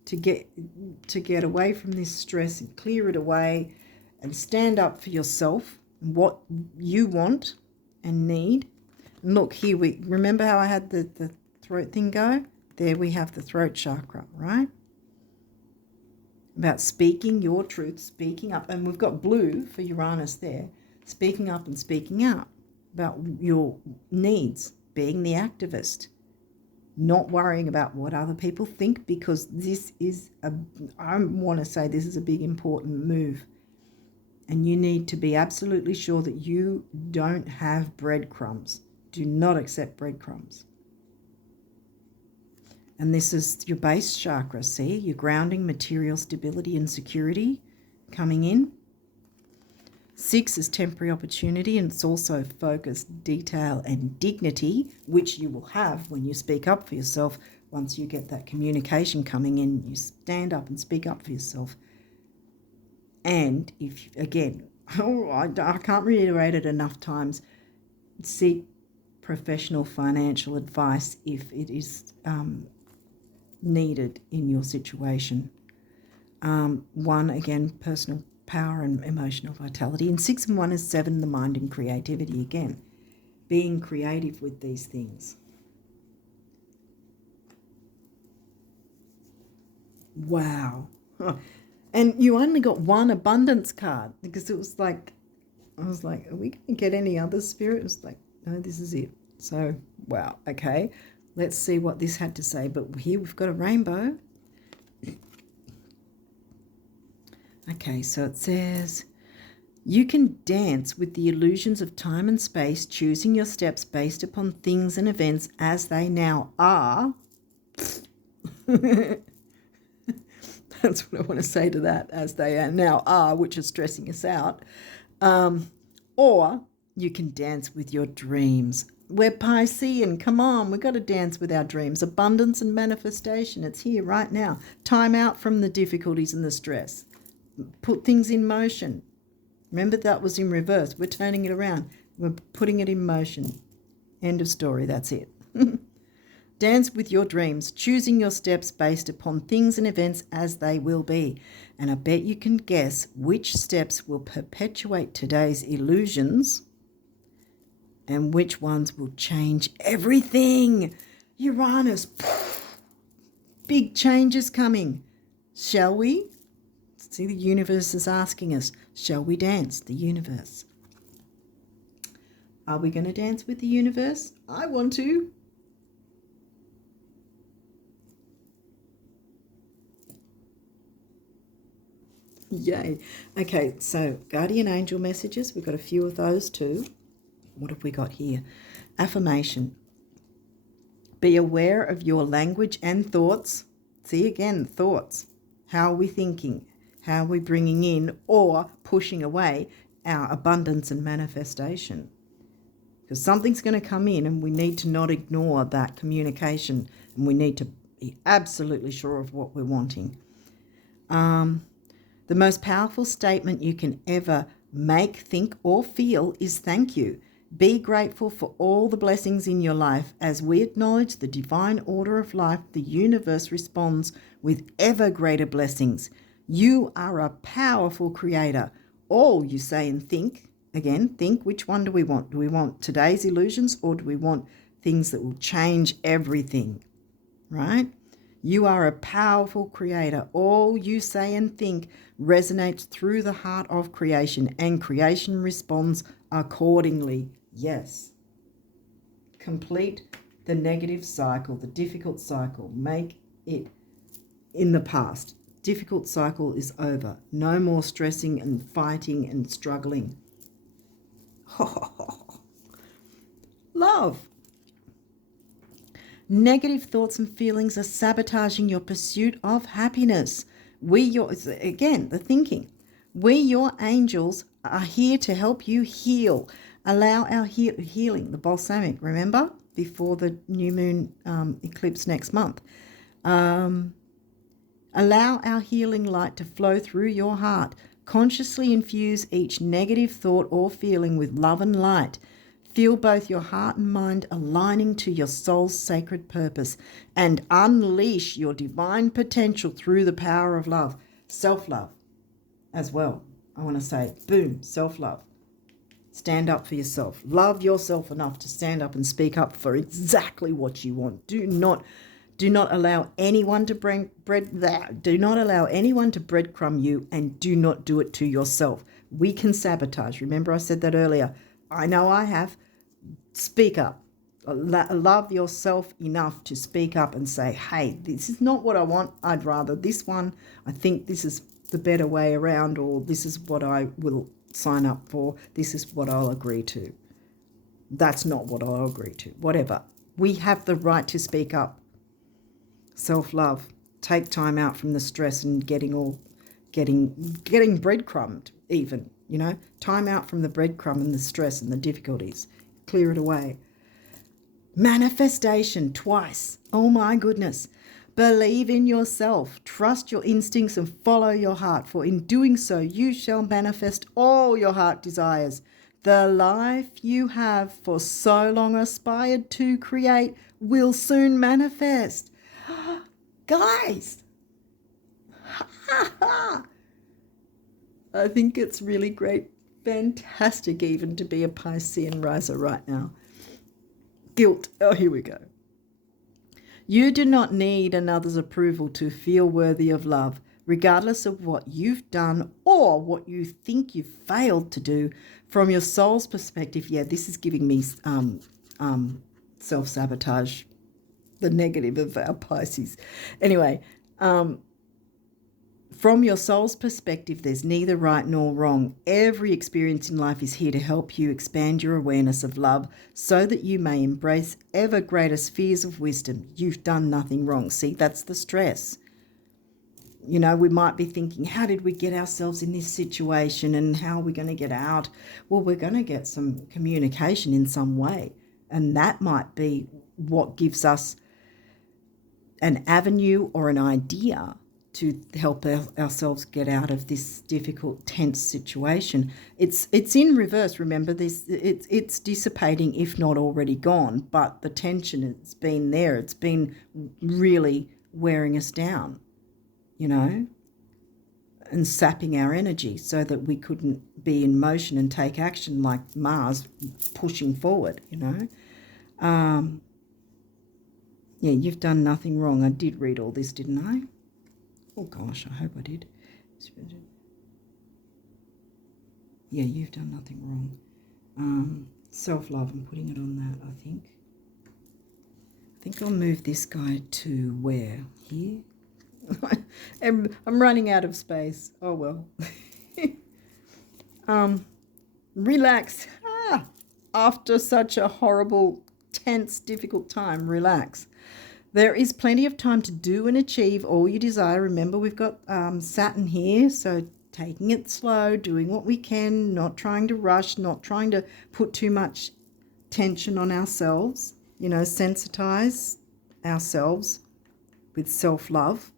to get away from this stress and clear it away and stand up for yourself and what you want and need. And look, here we remember how I had the throat thing go? There we have the throat chakra, right? About speaking your truth, speaking up. And we've got blue for Uranus there. Speaking up and speaking out. about your needs, being the activist, not worrying about what other people think, because this is I want to say this is a big important move. And you need to be absolutely sure that you don't have breadcrumbs. Do not accept breadcrumbs. And this is your base chakra, see? Your grounding, material stability and security coming in. 6 is temporary opportunity, and it's also focus, detail and dignity, which you will have when you speak up for yourself. Once you get that communication coming in, you stand up and speak up for yourself. And if, again, I can't reiterate it enough times, seek professional financial advice if it is needed in your situation. 1, again, personal power and emotional vitality. And 6 and 1 is 7, the mind and creativity again. Being creative with these things. Wow. And you only got 1 abundance card, because it was like, I was like, are we going to get any other spirit? It was like, no, this is it. So, wow, okay. Let's see what this had to say. But here we've got a rainbow. Okay, so it says, you can dance with the illusions of time and space, choosing your steps based upon things and events as they now are. That's what I want to say to that, as they are now are, which is stressing us out. Or you can dance with your dreams. We're Piscean. Come on, we've got to dance with our dreams. Abundance and manifestation. It's here right now. Time out from the difficulties and the stress. Put things in motion. Remember, that was in reverse. We're turning it around. We're putting it in motion. End of story. That's it. Dance with your dreams, choosing your steps based upon things and events as they will be. And I bet you can guess which steps will perpetuate today's illusions and which ones will change everything. Uranus, big changes coming. Shall we? See, the universe is asking us, shall we dance? The universe. Are we going to dance with the universe? I want to. Yay. Okay, so guardian angel messages. We've got a few of those too. What have we got here? Affirmation. Be aware of your language and thoughts. See, again, thoughts. How are we thinking? How are we bringing in or pushing away our abundance and manifestation? Because something's going to come in and we need to not ignore that communication, and we need to be absolutely sure of what we're wanting. The most powerful statement you can ever make, think, or feel is thank you. Be grateful for all the blessings in your life. As we acknowledge the divine order of life, the universe responds with ever greater blessings. You are a powerful creator. All you say and think, again, think, which one do we want? Do we want today's illusions, or do we want things that will change everything? Right? You are a powerful creator. All you say and think resonates through the heart of creation, and creation responds accordingly. Yes. Complete the negative cycle, the difficult cycle. Make it in the past. Difficult cycle is over. No more stressing and fighting and struggling. Love. Negative thoughts and feelings are sabotaging your pursuit of happiness. Again, the thinking. We, your angels, are here to help you heal. Allow our healing, the balsamic, remember, before the new moon eclipse next month. Allow our healing light to flow through your heart. Consciously infuse each negative thought or feeling with love and light. Feel both your heart and mind aligning to your soul's sacred purpose, and unleash your divine potential through the power of love. Self-love as well. I want to say, boom, self-love. Stand up for yourself. Love yourself enough to stand up and speak up for exactly what you want. Do not allow anyone to breadcrumb you, and do not do it to yourself. We can sabotage. Remember I said that earlier. I know I have. Speak up. Love yourself enough to speak up and say, hey, this is not what I want. I'd rather this one. I think this is the better way around, or this is what I will sign up for. This is what I'll agree to. That's not what I'll agree to. Whatever. We have the right to speak up. Self-love. Take time out from the stress and getting breadcrumbed even, you know. Time out from the breadcrumb and the stress and the difficulties. Clear it away. Manifestation twice. Oh my goodness. Believe in yourself. Trust your instincts and follow your heart, for in doing so you shall manifest all your heart desires. The life you have for so long aspired to create will soon manifest. Guys, I think it's really great, fantastic even to be a Piscean riser right now. Guilt. Oh, here we go. You do not need another's approval to feel worthy of love, regardless of what you've done or what you think you've failed to do. From your soul's perspective, yeah, this is giving me self-sabotage, the negative of our Pisces. Anyway, from your soul's perspective, there's neither right nor wrong. Every experience in life is here to help you expand your awareness of love so that you may embrace ever greater spheres of wisdom. You've done nothing wrong. See, that's the stress. You know, we might be thinking, how did we get ourselves in this situation and how are we going to get out? Well, we're going to get some communication in some way. And that might be what gives us an avenue or an idea to help ourselves get out of this difficult, tense situation. It's in reverse. Remember this. It's dissipating, if not already gone. But the tension has been there. It's been really wearing us down, you know, and sapping our energy so that we couldn't be in motion and take action like Mars pushing forward. You know. Yeah, you've done nothing wrong. I did read all this, didn't I? Oh, gosh, I hope I did. Yeah, you've done nothing wrong. Self-love, I'm putting it on that, I think. I think I'll move this guy to where? Here? I'm running out of space. Oh, well. Relax. After such a horrible, tense, difficult time, relax. There is plenty of time to do and achieve all you desire. Remember, we've got Saturn here, so taking it slow, doing what we can, not trying to rush, not trying to put too much tension on ourselves, you know, sensitize ourselves with self-love.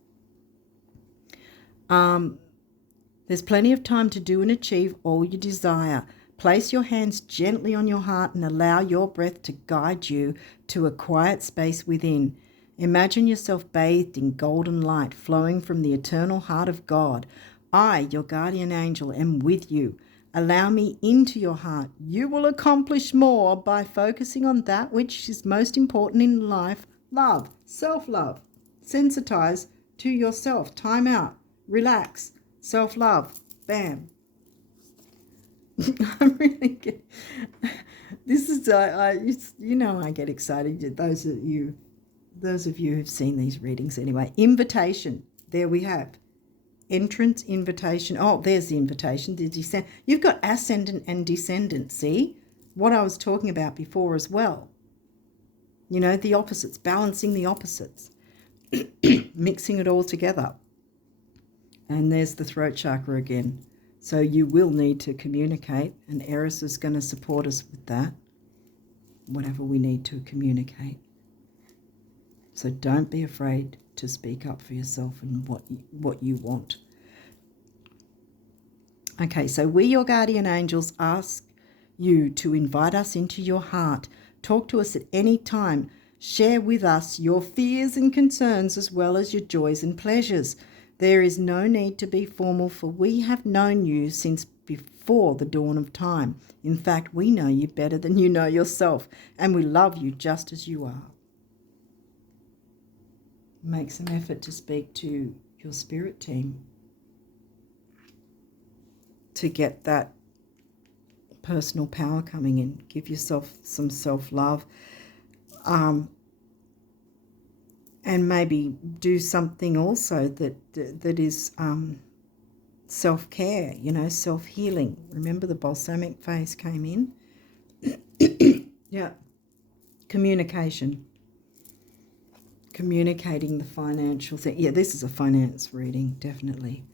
There's plenty of time to do and achieve all you desire. Place your hands gently on your heart and allow your breath to guide you to a quiet space within. Imagine yourself bathed in golden light flowing from the eternal heart of God. I, your guardian angel, am with you. Allow me into your heart. You will accomplish more by focusing on that which is most important in life. Love, self-love. Sensitize to yourself. Time out. Relax. Self-love. Bam. I'm really good. This is, you know, I get excited. Those of you who've seen these readings anyway. Invitation. There we have. Entrance, invitation. Oh, there's the invitation. The descent. You've got ascendant and descendant. See? What I was talking about before as well. You know, the opposites. Balancing the opposites. Mixing it all together. And there's the throat chakra again. So you will need to communicate, and Eris is going to support us with that. Whatever we need to communicate. So don't be afraid to speak up for yourself and what you want. Okay, so we, your guardian angels, ask you to invite us into your heart. Talk to us at any time. Share with us your fears and concerns as well as your joys and pleasures. There is no need to be formal, for we have known you since before the dawn of time. In fact, we know you better than you know yourself, and we love you just as you are. Make some effort to speak to your spirit team to get that personal power coming in. Give yourself some self-love. And maybe do something also that is self-care, self-healing. Remember the balsamic phase came in? Yeah. Communicating the financial thing. Yeah, this is a finance reading, definitely.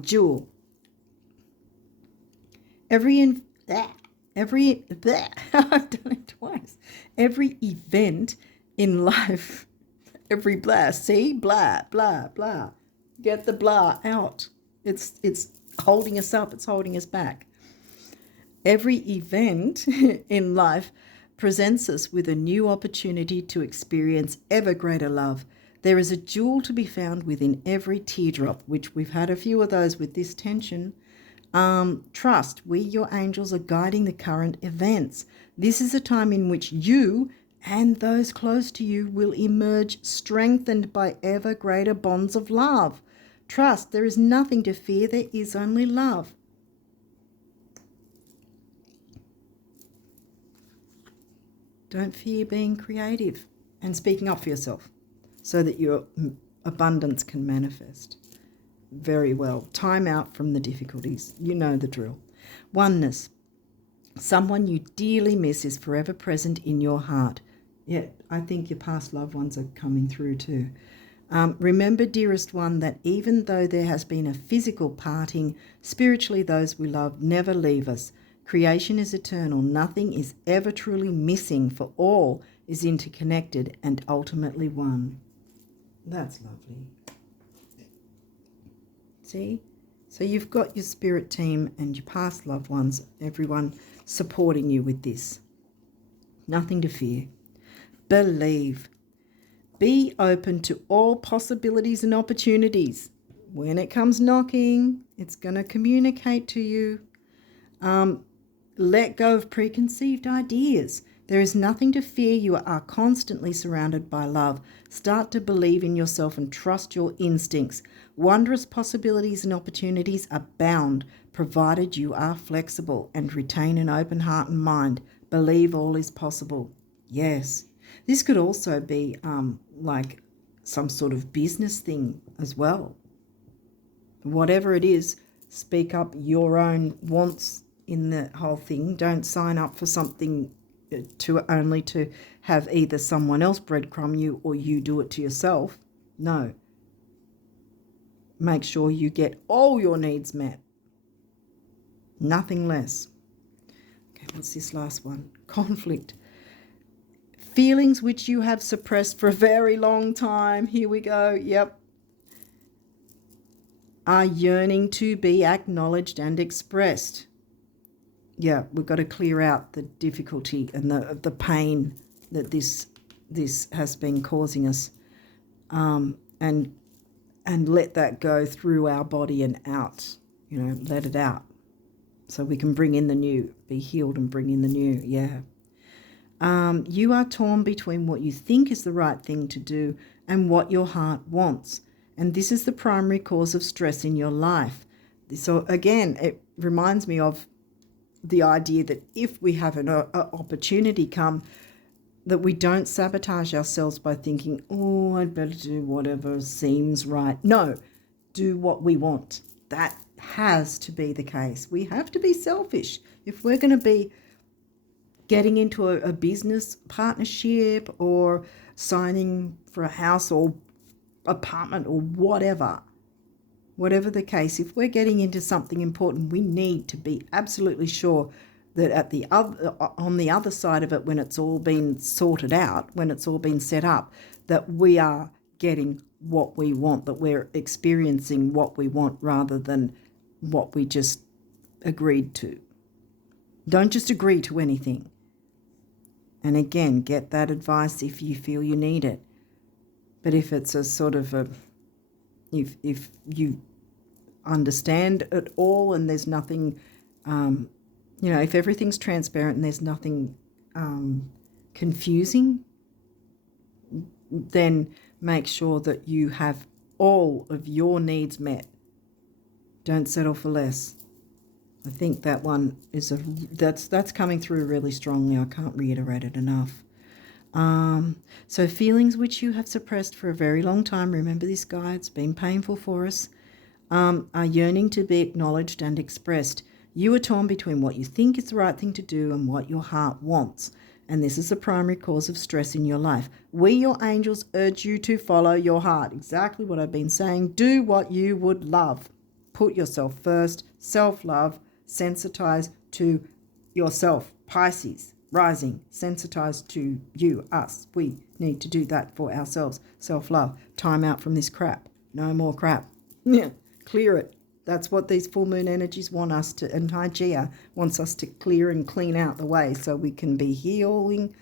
Jewel. I've done it twice. Every event in life, every blah, see, blah, blah, blah. Get the blah out. It's holding us up. It's holding us back. Every event in life presents us with a new opportunity to experience ever greater love. There is a jewel to be found within every teardrop, which we've had a few of those with this tension. Trust, we, your angels, are guiding the current events. This is a time in which you and those close to you will emerge strengthened by ever greater bonds of love. Trust, there is nothing to fear, there is only love. Don't fear being creative and speaking up for yourself so that your abundance can manifest. Very well. Time out from the difficulties. You know the drill. Oneness. Someone you dearly miss is forever present in your heart. Yeah, I think your past loved ones are coming through too. Remember, dearest one, that even though there has been a physical parting, spiritually those we love never leave us. Creation is eternal. Nothing is ever truly missing, for all is interconnected and ultimately one. That's lovely. See? So you've got your spirit team and your past loved ones, everyone supporting you with this. Nothing to fear. Believe. Be open to all possibilities and opportunities. When it comes knocking, it's going to communicate to you. Let go of preconceived ideas. There is nothing to fear. You are constantly surrounded by love. Start to believe in yourself and trust your instincts. Wondrous possibilities and opportunities abound, provided you are flexible and retain an open heart and mind. Believe all is possible. Yes. This could also be like some sort of business thing as well. Whatever it is, speak up your own wants in the whole thing. Don't sign up for something only to have either someone else breadcrumb you or you do it to yourself. No. Make sure you get all your needs met. Nothing less. Okay, what's this last one? Conflict. Feelings which you have suppressed for a very long time. Here we go. Yep. Are yearning to be acknowledged and expressed. Yeah, we've got to clear out the difficulty and the pain that this has been causing us, and let that go through our body and out. Let it out, so we can bring in the new. Be healed and bring in the new. Yeah. You are torn between what you think is the right thing to do and what your heart wants, and this is the primary cause of stress in your life. So again, it reminds me of the idea that if we have an opportunity come, that we don't sabotage ourselves by thinking, oh, I'd better do whatever seems right. No, do what we want. That has to be the case. We have to be selfish. If we're going to be getting into a business partnership or signing for a house or apartment or whatever the case, if we're getting into something important, we need to be absolutely sure that on the other side of it, when it's all been sorted out, when it's all been set up, that we are getting what we want, that we're experiencing what we want rather than what we just agreed to. Don't just agree to anything. And again, get that advice if you feel you need it. But if it's a sort of if you understand it all and there's nothing, if everything's transparent and there's nothing confusing, then make sure that you have all of your needs met. Don't settle for less. I think that one is that's coming through really strongly. I can't reiterate it enough. So feelings which you have suppressed for a very long time, remember this, guy, it's been painful for us, are yearning to be acknowledged and expressed. You are torn between what you think is the right thing to do and what your heart wants. And this is the primary cause of stress in your life. We, your angels, urge you to follow your heart. Exactly what I've been saying. Do what you would love. Put yourself first. Self-love. Sensitize to yourself. Pisces, rising. Sensitize to you, us. We need to do that for ourselves. Self-love. Time out from this crap. No more crap. Yeah, clear it. That's what these full moon energies want us to, and Hygeia wants us to clear and clean out the way so we can be healing,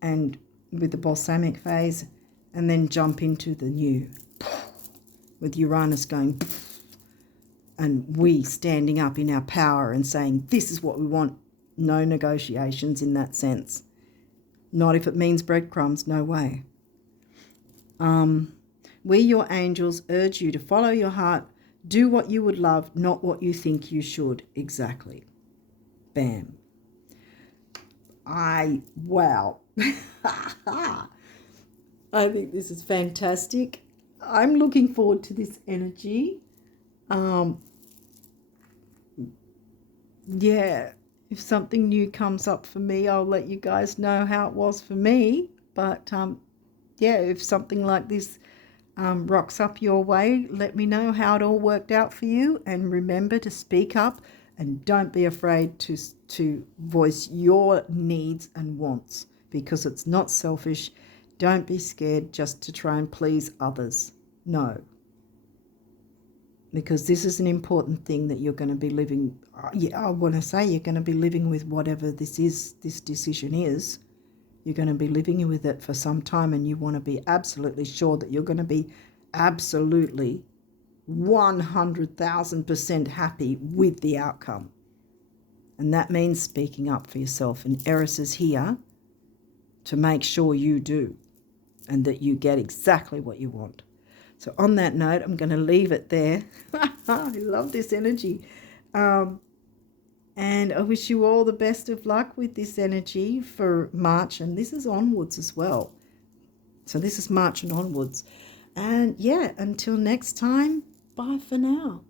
and with the balsamic phase, and then jump into the new with Uranus going and we standing up in our power and saying, this is what we want. No negotiations in that sense. Not if it means breadcrumbs, no way. We, your angels, urge you to follow your heart. Do what you would love, not what you think you should. Exactly. Bam. Wow. I think this is fantastic. I'm looking forward to this energy. Yeah, if something new comes up for me, I'll let you guys know how it was for me. But yeah, if something like this rocks up your way, let me know how it all worked out for you. And remember to speak up and don't be afraid to voice your needs and wants, because it's not selfish. Don't be scared just to try and please others. No. Because this is an important thing that you're going to be living. Yeah, I want to say you're going to be living with whatever this decision is. You're going to be living with it for some time, and you want to be absolutely sure that you're going to be absolutely 100,000% happy with the outcome. And that means speaking up for yourself. And Eris is here to make sure you do and that you get exactly what you want. So on that note, I'm going to leave it there. I love this energy. And I wish you all the best of luck with this energy for March. And this is onwards as well. So this is March and onwards. And yeah, until next time, bye for now.